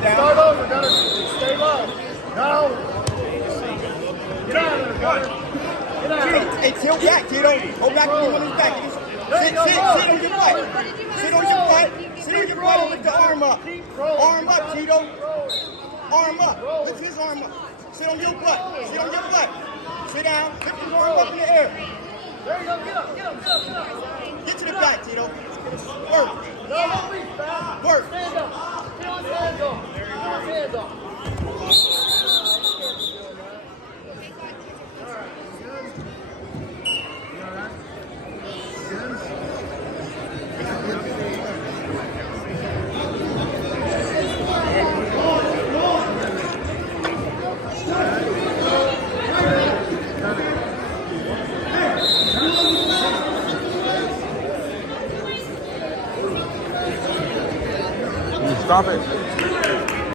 Start over, Gunner. Stay low. No. Get out of there, Gunner. Get out of there. Hey, tilt back, Tito. Hold back when on his back. Sit on your butt. Sit on your butt. Sit on your butt and lift the arm up. Arm up, Tito. Arm up. Lift his arm up. Sit on your butt. Sit on your butt. Sit down. Lift his arm up in the air. There you go. Get up. Get up. Get up. Get up. Get to the back, Tito. Work. No, don't reach back. Work. Stand up. Get on his hands off. Get on his hands off. Stop it.